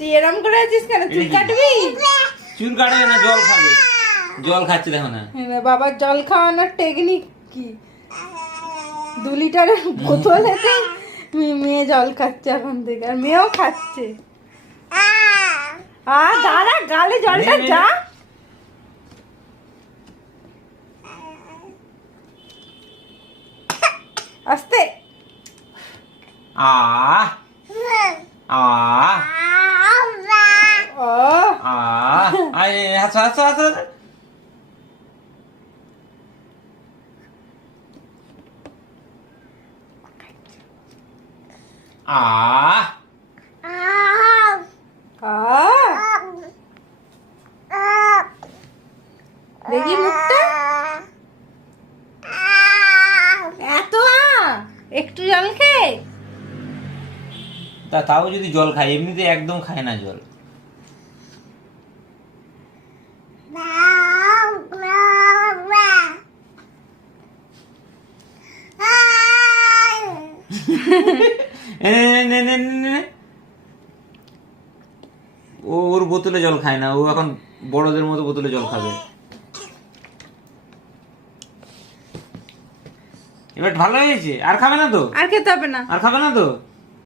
তুই এরম করে আছিস কেন? চুল কাটবি? চুল কাটবে না, জল খাবে। জল খাচ্ছে দেখো না। হ্যাঁ, বাবার জল খাওয়ানোর টেকনিক কি? 2 লিটারের বোতলেতে মেয়ে জল খাচ্ছে এখন থেকে, আর মেয়েও খাচ্ছে। দাঁড়া, গালে জলটা যা। আস্তে। আহ আহ ও আয় হাসো হাসো হাসো। আহ দেখি মুখটা। এত একটু জল খেয়ে। তাও যদি জল খায়, এমনিতে একদম খায় না জল। ও ওর বোতলে জল খায় না, ও এখন বড়দের মতো বোতলে জল খাবে। এবার ভালো হয়েছে, আর খাবে না তো? আর খেতে হবে না। আর খাবে না তো?